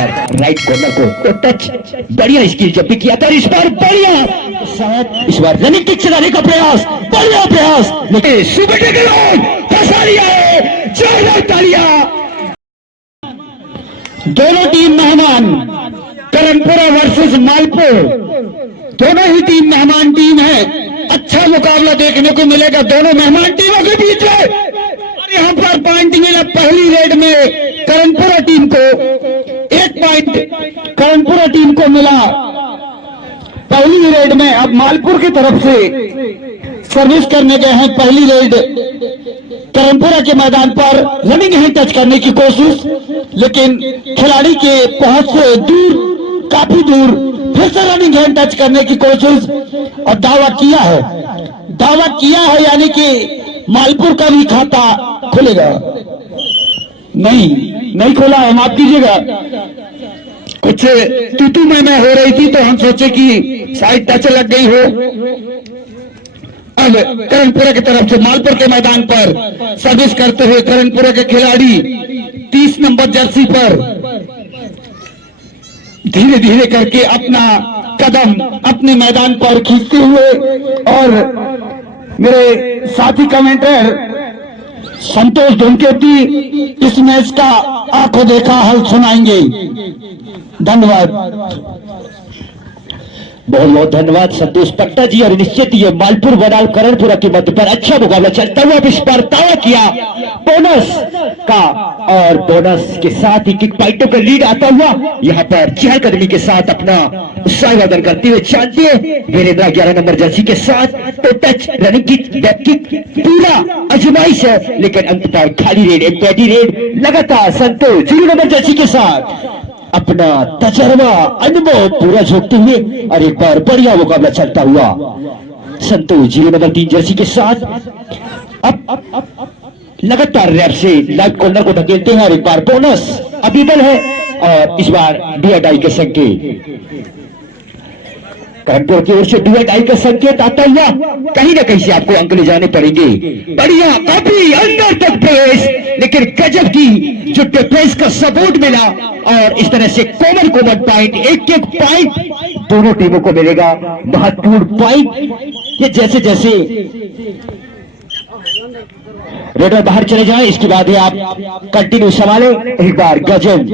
बार right corner को तो touch, बढ़िया स्किल जब भी किया था इस बार बढ़िया शायद इस बार रनिंग किक चलाने का प्रयास, बढ़िया प्रयास, लेकिन सुपर फंसा लिया है। जोरदार तालियां। दोनों टीम मेहमान करणपुरा वर्सेस मालपुर, दोनों ही टीम मेहमान टीम है। अच्छा मुकाबला देखने को मिलेगा दोनों मेहमान टीमों के बीच में। और यहां पर पॉइंट मिला पहली रेड में करणपुरा टीम को, 1 पॉइंट करणपुरा टीम को मिला पहली रेड में। अब मालपुर की तरफ से सर्विस करने गए हैं पहली रेड करणपुरा के मैदान पर। रनिंग हैंड टच करने की कोशिश, लेकिन खिलाड़ी के पहुंच से दूर, काफी दूर, फिर से रनिंग हैंड टच करने की कोशिश और दावा किया है यानी कि मालपुर का भी खाता खुलेगा। नहीं खोला है, माफ कीजिएगा, कुछ तू मैं हो रही थी तो हम सोचे कि शायद टच लग गई हो। अब करणपुरा की तरफ से मालपुर के मैदान पर सर्विस करते हुए करणपुरा के खिलाड़ी 30 नंबर जर्सी पर धीरे धीरे करके अपना कदम अपने मैदान पर खींचते हुए, और मेरे साथी कमेंटर संतोष धूमकेती इस मैच का आंखों देखा हल सुनाएंगे। धन्यवाद, बहुत बहुत धन्यवाद संतोष पट्टा जी। और निश्चित ये मालपुर बनाम करणपुरा के मध्य पर अच्छा मुकाबला चलता हुआ इस पर दावा किया बोनस का, और बोनस के साथ ही किक पॉइंटों का लीड आता हुआ यहाँ पर चहलकदमी के साथ अपना उत्साहवर्धन करते हुए चाहते वीरेंद्र 11 नंबर जर्सी के साथ तो touch, running kick, back kick, पूरा अजमाइश है, लेकिन अंत पर खाली रेड, एक पैटी रेड लगातार संतोष 0 नंबर जर्सी के साथ अपना तजर्बा अनुभव पूरा झोंकते हुए और एक बार बढ़िया मुकाबला चलता हुआ संतोष 0 नंबर 3 जर्सी के साथ अब लगातार रैप से लाइट कॉर्नर को धकेलते हैं और एक बार बोनस अवेलेबल है और इस बार डुएट आई के संकेत करणपुर की ओर से डुएट आई का संकेत आता हुआ कहीं ना कहीं से आपको अंक ले जाने पड़ेंगे। बढ़िया, काफी अंदर तक प्रेस, लेकिन गजब की जो डिफेंस का सपोर्ट मिला और इस तरह से कॉमन पॉइंट, एक पॉइंट दोनों टीमों को मिलेगा, महत्वपूर्ण पॉइंट। ये जैसे जैसे रेडर बाहर चले जाए इसके बाद ही आप कंटिन्यू संभाले। एक बार गजब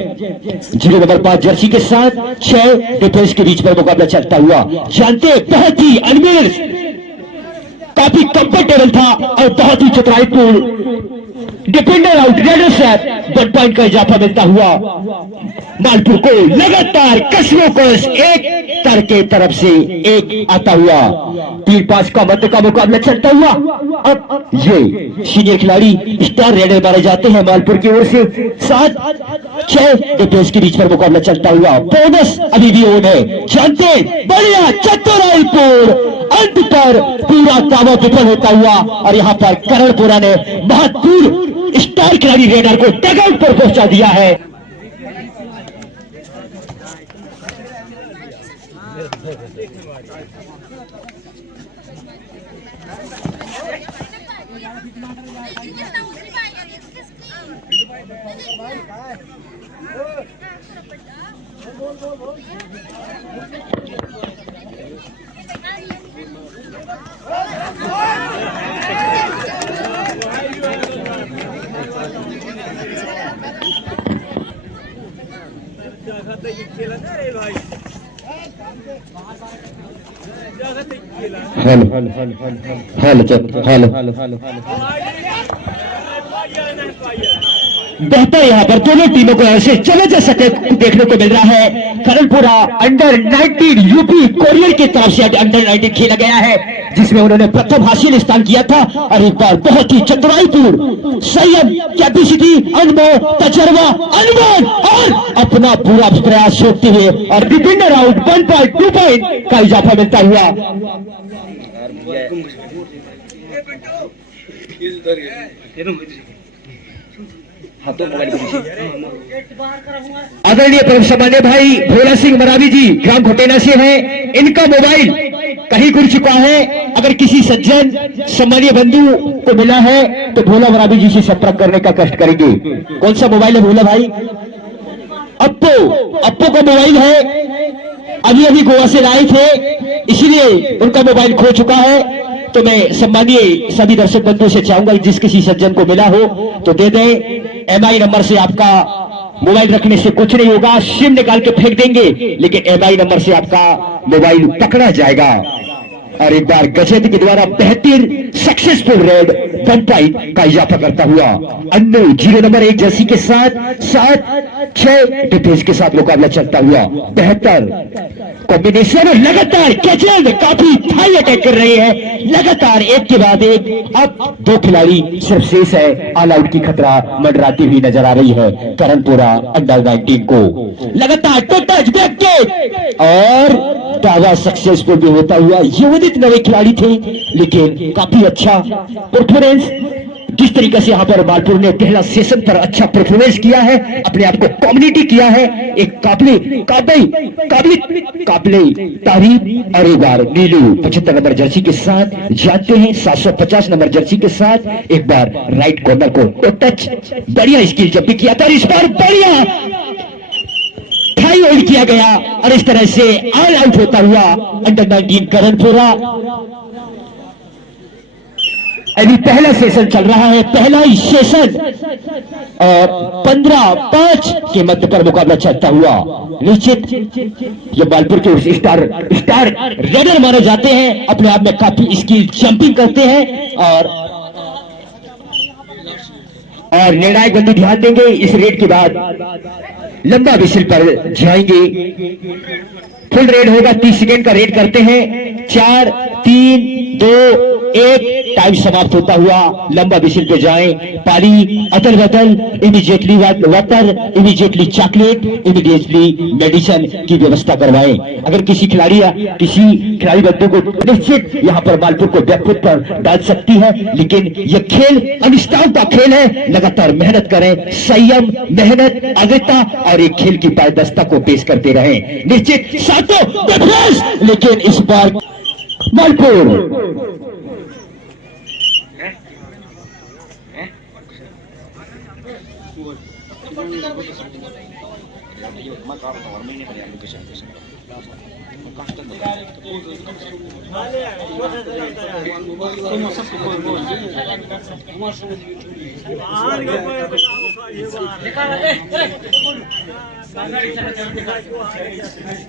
0 नंबर 5 जर्सी के साथ 6 डिफेंस के बीच पर मुकाबला चलता हुआ, जानते बहुत ही अनमेल, काफी कंफर्टेबल था और बहुत ही चतुराईपूर्ण डिफेंडर आउट, रेडर से 1 पॉइंट का इजाफा मिलता हुआ मालपुर को लगातार कस्मों को एक तर के तरफ से एक आता हुआ 3-5 का मध्य का मुकाबला चलता हुआ। अब ये सीनियर खिलाड़ी स्टार रेडर मारे जाते हैं मालपुर की ओर से, 7-6 डिफेंस के बीच पर मुकाबला चलता हुआ, बोनस अभी भी ऑन है, जानते बढ़िया चतुराईपुर, अंत पर पूरा दावा विफल होता हुआ और यहाँ पर करणपुरा ने महत्वपूर्ण स्टार खिलाड़ी रेडर को डगआउट पर पहुंचा दिया है। बेहतर यहाँ पर दोनों टीमों को ऐसे चले जा सके देखने को मिल रहा है। करणपुरा अंडर 19 यूपी कोरियर की तरफ से अंडर 19 खेला गया है, जिसमें उन्होंने प्रथम हासिल स्थान किया था और एक बार बहुत ही चतुराईपूर्ण संयम, कैपेसिटी, अनुभव, तजर्बा, अनुमान और अपना पूरा प्रयास छोड़ते हुए और डिफेंडर आउट 1 पॉइंट 2 पॉइंट का इजाफा मिलता हुआ। आदरणीय परम सम्मान्य भाई भोला सिंह मरावी जी ग्राम घोटेना से हैं, इनका मोबाइल कहीं गिर चुका है। अगर किसी सज्जन सम्मानीय बंधु को मिला है तो भोला मरावी जी से संपर्क करने का कष्ट करेंगे। कौन सा मोबाइल है भोला भाई? अप्पो का मोबाइल है, अभी अभी गोवा से लाए थे, इसीलिए उनका मोबाइल खो चुका है। तो मैं सम्मानीय सभी दर्शक बंधुओं से चाहूंगा जिस किसी सज्जन को मिला हो तो दे दें। एमआई नंबर से आपका मोबाइल रखने से कुछ नहीं होगा, सिम निकाल के फेंक देंगे, लेकिन एमआई नंबर से आपका मोबाइल पकड़ा जाएगा। और एक बार गजेंद्र के द्वारा बेहतर सक्सेसफुल रेड 1 पॉइंट का इजाफा करता हुआ अन्नू 0 नंबर 1 जर्सी के साथ 7-6 डिफेंस के साथ मुकाबला चलता हुआ बेहतर कॉम्बिनेशन। लगातार गजेंद्र काफी हाई अटैक कर रहे हैं, लगातार एक के बाद एक। अब 2 खिलाड़ी सिर्फ शेष है, ऑल आउट की खतरा मंडराती हुई नजर आ रही है करणपुरा अंडर 19 को। लगातार टू टच बैक किक और दावा सक्सेसफुल भी होता हुआ। युवदित नवे खिलाड़ी थे, लेकिन काफी अच्छा परफॉर्मेंस। जिस तरीके से यहां पर मालपुर ने पहला सेशन पर अच्छा परफॉर्मेंस किया है, अपने आप को कम्युनिटी किया है, एक काबिल तारीफ। और एक बार नीलू 75 नंबर जर्सी के साथ जाते हैं 750 नंबर जर्सी के साथ। एक बार राइट कॉर्नर को टच, बढ़िया स्किल जब भी किया था, इस बार बढ़िया हाई होल्ड किया गया और इस तरह से ऑल आउट होता हुआ अंडर 19 करणपुरा। अभी पहला सेशन चल रहा है, पहला ही सेशन, और 15-5 के मध्य पर मुकाबला चलता हुआ। निश्चित ये मालपुर के स्टार रेडर माने जाते हैं, अपने आप में काफी स्किल जंपिंग करते हैं और निर्णायक बंदी ध्यान देंगे। इस रेड के बाद लंबा विसिल पर जाएंगे, फुल रेड होगा, 30 सेकेंड का रेड करते हैं। 4, 3, 2, 1 टाइम समाप्त होता हुआ लंबा विसिल पे जाएं। पाली अदल बदल, immediately water, immediately chocolate, immediately medicine की व्यवस्था करवाएं। अगर किसी खिलाड़ी बंधु को निश्चित यहां पर मालपुर को बैकफुट पर डाल सकती है, लेकिन यह खेल अनिश्चितता का खेल है। लगातार मेहनत करें, संयम, मेहनत, अग्रता और एक खेल की पारदर्शिता को पेश करते रहें। निश्चित सातों डिफेंस, लेकिन इस बार मालपुर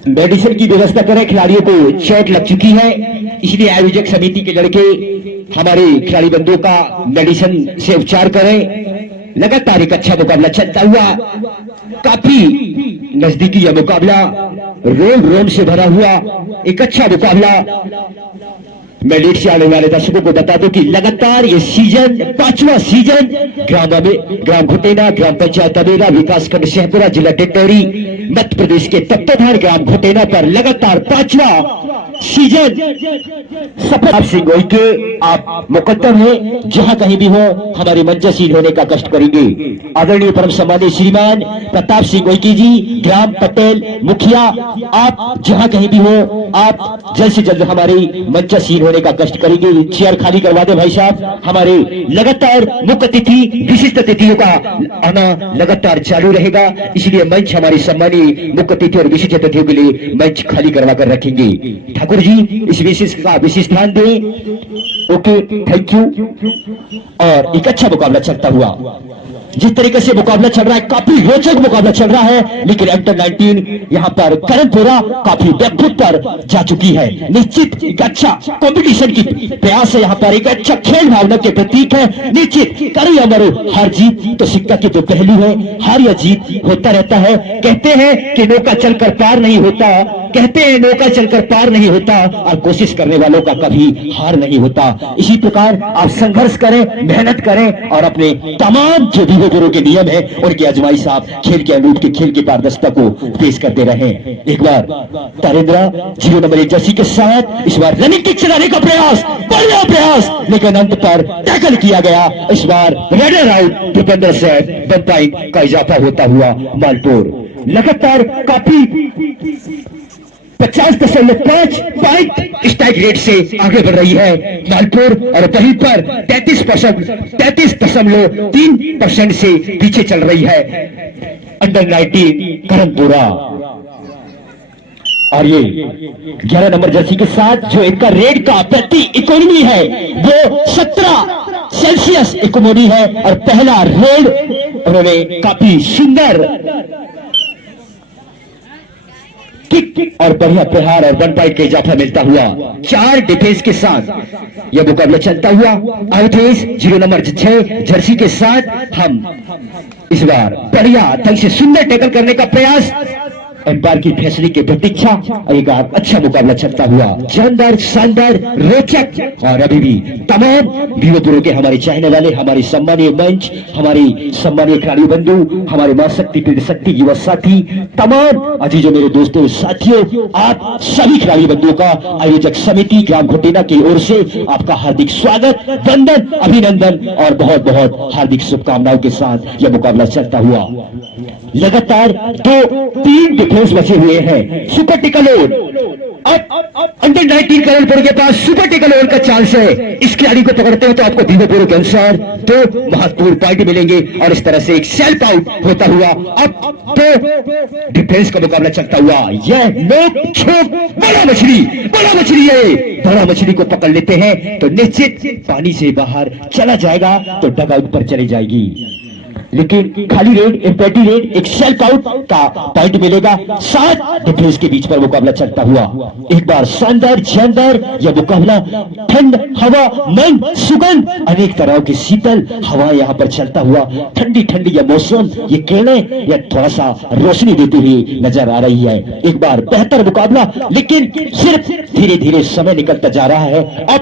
मेडिसिन की व्यवस्था करें। खिलाड़ियों को चोट लग चुकी है, इसलिए आयोजक समिति के लड़के हमारे खिलाड़ी बंधुओं का मेडिसिन से उपचार करें। लगातार एक अच्छा मुकाबला चलता हुआ, काफी नजदीकी यह मुकाबला, रोम से भरा हुआ एक अच्छा मुकाबला। मैं लेट से आने वाले दर्शकों को बता दूं कि लगातार ये सीजन 5वां सीजन ग्राम घुटेना, ग्राम पंचायत अबेरा, विकासखंड शहपुरा, जिला टिटौरी, मध्य प्रदेश के तत्वाधान ग्राम घुटेना पर लगातार 5वां सीजन सफल सिंह के आप मुकद्दम है। जहां कहीं भी हो हमारे मंचशील होने का कष्ट करेंगे। आदरणीय परम सम्मानित श्रीमान प्रताप सिंह गोइकी जी, ग्राम पटेल मुखिया, आप जहां कहीं भी हो आप जल्द से जल्द हमारे मंचशील होने का कष्ट करेंगे। चेयर खाली करवा दे भाई साहब। हमारे लगातार मुख्य अतिथि, विशिष्ट अतिथियों का आना लगातार चालू रहेगा, इसलिए मंच हमारे सम्मानीय मुख्य अतिथि और विशिष्ट अतिथियों के लिए मंच खाली करवा कर रखेंगे। ठाकुर जी इस विशेष का विशेष ध्यान दें। Okay, thank you. और एक अच्छा मुकाबला चलता हुआ, जिस तरीके से मुकाबला चल रहा है, काफी रोचक मुकाबला चल रहा है, लेकिन अंडर 19 यहां पर करणपुरा काफी बैकफुट पर जा चुकी है। निश्चित एक अच्छा कंपटीशन की प्रयास है, यहां पर एक अच्छा खेल भावना के प्रतीक है। निश्चित करी अमरो, हार जीत तो सिक्का के दो पहलू है, हार या जीत होता रहता है। कहते हैं कि नौका चलकर पार नहीं होता, कहते हैं नौका चलकर पार नहीं होता, और कोशिश करने वालों का कभी हार नहीं होता। इसी प्रकार आप संघर्ष करें, मेहनत करें और अपने तमाम जो भी गुरु के नियम है उनकी आजमाइश आप खेल के अनुरूप के खेल की पारदर्शिता को पेश करते रहे। एक बार तारेंद्र 0 नंबर 1 जर्सी के साथ इस बार रनिंग किक चलाने का प्रयास, बढ़िया प्रयास, लेकिन अंत पर टैकल किया गया। इस बार रेडर आउट, दीपेंद्र से 1 पॉइंट का इजाफा होता हुआ मालपुर लगातार काफी 50.5 पॉइंट स्ट्राइक रेट से आगे बढ़ रही है मालपुर, और वहीं पर 33.3% से पीछे चल रही है। अंडर 19 करणपुरा। और ये 11 नंबर जर्सी के साथ जो इनका रेड का प्रति इकोनॉमी है वो 17 सेल्सियस इकोनॉमी है और पहला रेड उन्होंने काफी सुंदर किक और बढ़िया प्रहार और 1 पॉइंट का इजाफा मिलता हुआ 4 डिफेंस के साथ यह मुकाबला चलता हुआ आउटेज 0 नंबर 6 जर्सी के साथ हम इस बार बढ़िया ढंग से सुंदर टैकल करने का प्रयास एम्पायर की फैसले की प्रतीक्षा। एक अच्छा मुकाबला चलता हुआ जानदार शानदार रोचक और अभी भी तमाम वीवोपुरों के हमारे चाहने वाले हमारे सम्मानीय मंच हमारी सम्मानीय खिलाड़ी बंधु हमारे मां शक्ति पीढ़ शक्ति युवा साथी तमाम अजीजों मेरे दोस्तों साथियों आप सभी खिलाड़ी बंधुओं का आयोजक समिति ग्राम घोटेना की ओर से आपका हार्दिक स्वागत वंदन अभिनंदन और बहुत बहुत हार्दिक शुभकामनाओं के साथ यह मुकाबला चलता हुआ लगातार 2-3 डिफेंस बचे हुए हैं। सुपर टिकलोन अब अंडर 19 करणपुर के पास सुपर टिकलोन का चांस है। इस खिलाड़ी को पकड़ते हैं तो आपको वीवोपुर के अनुसार 2 महत्वपूर्ण पॉइंट मिलेंगे और इस तरह से एक सेल्फ आउट होता हुआ अब तो डिफेंस का मुकाबला चलता हुआ यह नोक छोक बड़ा मछली है। बड़ा मछली को पकड़ लेते हैं तो निश्चित पानी से बाहर चला जाएगा तो डग आउट पर चली जाएगी लेकिन खाली रेड एक पैटी रेड एक सेल्फ आउट का पॉइंट मिलेगा। 7 डिफेंस के बीच पर मुकाबला चलता हुआ एक बार शानदार जानदार यह मुकाबला ठंड हवा मन सुगंध अनेक तरह की शीतल हवा यहाँ पर चलता हुआ ठंडी ठंडी यह मौसम ये किरणें यह थोड़ा सा रोशनी देती हुई नजर आ रही है। एक बार बेहतर मुकाबला लेकिन सिर्फ धीरे धीरे समय निकलता जा रहा है। अब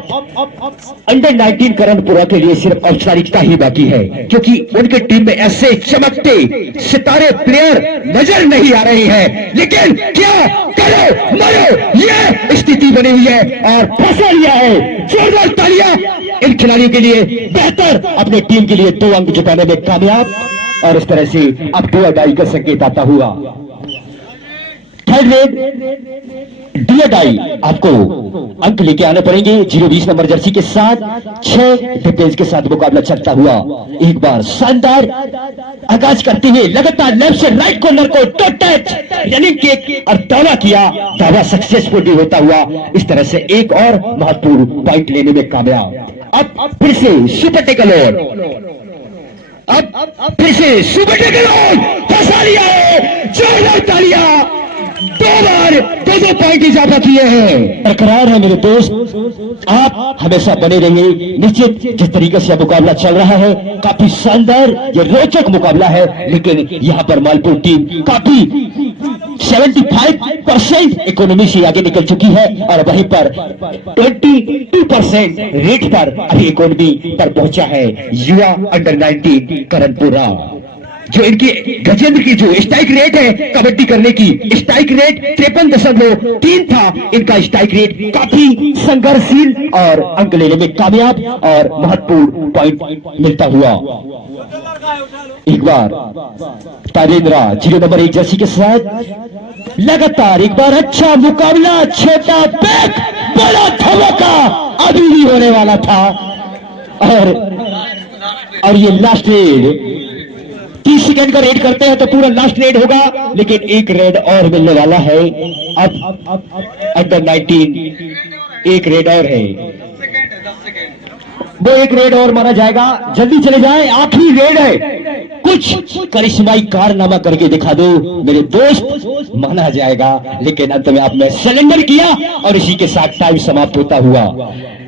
अंडर 19 करणपुरा के लिए सिर्फ औपचारिकता ही बाकी है क्योंकि उनके टीम में ऐसे चमकते सितारे प्लेयर नजर नहीं आ रहे हैं लेकिन क्या करो मरो ये स्थिति बनी हुई है और फंसा लिया है। जोरदार तालियां इन खिलाड़ियों के लिए बेहतर अपने टीम के लिए 2 अंक जुटाने में कामयाब और इस तरह से अब 2 अडाई का संकेत आता हुआ थर्ड रेड डी अडाई आपको अंक लेके आने पड़ेंगे। 0-20 नंबर जर्सी के साथ 6 डिफेंस के साथ मुकाबला चलता हुआ एक बार शानदार आगाज करते हुए लगातार लेफ्ट से राइट कॉर्नर को टच रनिंग किक और दावा किया दावा सक्सेसफुल होता हुआ इस तरह से एक और महत्वपूर्ण पॉइंट लेने में कामयाब। अब फिर से सुपर टेकल अब फिर से सुपर टेकल फंसा लिया है। जोरदार तालियां 2 बार 2 पॉइंट इजाफा किए हैं। बरकरार है मेरे दोस्त आप हमेशा बने रहिए। निश्चित जिस तरीके से मुकाबला चल रहा है काफी शानदार ये रोचक मुकाबला है लेकिन यहाँ पर मालपुर टीम काफी 75% इकोनॉमी से आगे निकल चुकी है और वहीं पर 22% रेट पर अभी इकोनॉमी पर पहुंचा है युवा अंडर 19 करणपुरा। जो इनकी गजेंद्र की जो स्ट्राइक रेट है कबड्डी करने की स्ट्राइक रेट 53.3 था। इनका स्ट्राइक रेट काफी संघर्षशील और अंक लेने में कामयाब और महत्वपूर्ण पॉइंट मिलता हुआ एक बार तारेंद्रा 0 नंबर 1 जर्सी के साथ लगातार एक बार अच्छा मुकाबला छोटा बैक बड़ा धमाका अभी भी होने वाला था और ये लास्ट रेड 30 सेकंड का रेड करते हैं तो पूरा लास्ट रेड होगा लेकिन एक रेड और मिलने वाला है। अब अंडर 19 एक रेड और है वो एक रेड और मारा जाएगा। जल्दी चले जाए आखिरी रेड है कुछ करिश्माई कारनामा करके दिखा दो मेरे दोस्त माना जाएगा लेकिन अंत में आपने सरेंडर किया और इसी के साथ टाइम समाप्त होता हुआ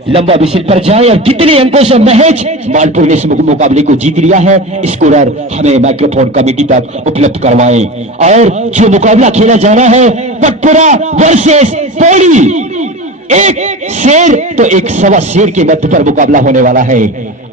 लंबा विशिल पर जाए और कितने अंकों से महज मालपुर ने इस मुकाबले को जीत लिया है। स्कोरर हमें माइक्रोफोन कमेटी तक उपलब्ध करवाएं और जो मुकाबला खेला जाना है पटपुरा वर्सेस पौड़ी एक शेर तो एक सवा शेर के मध्य पर मुकाबला होने वाला है।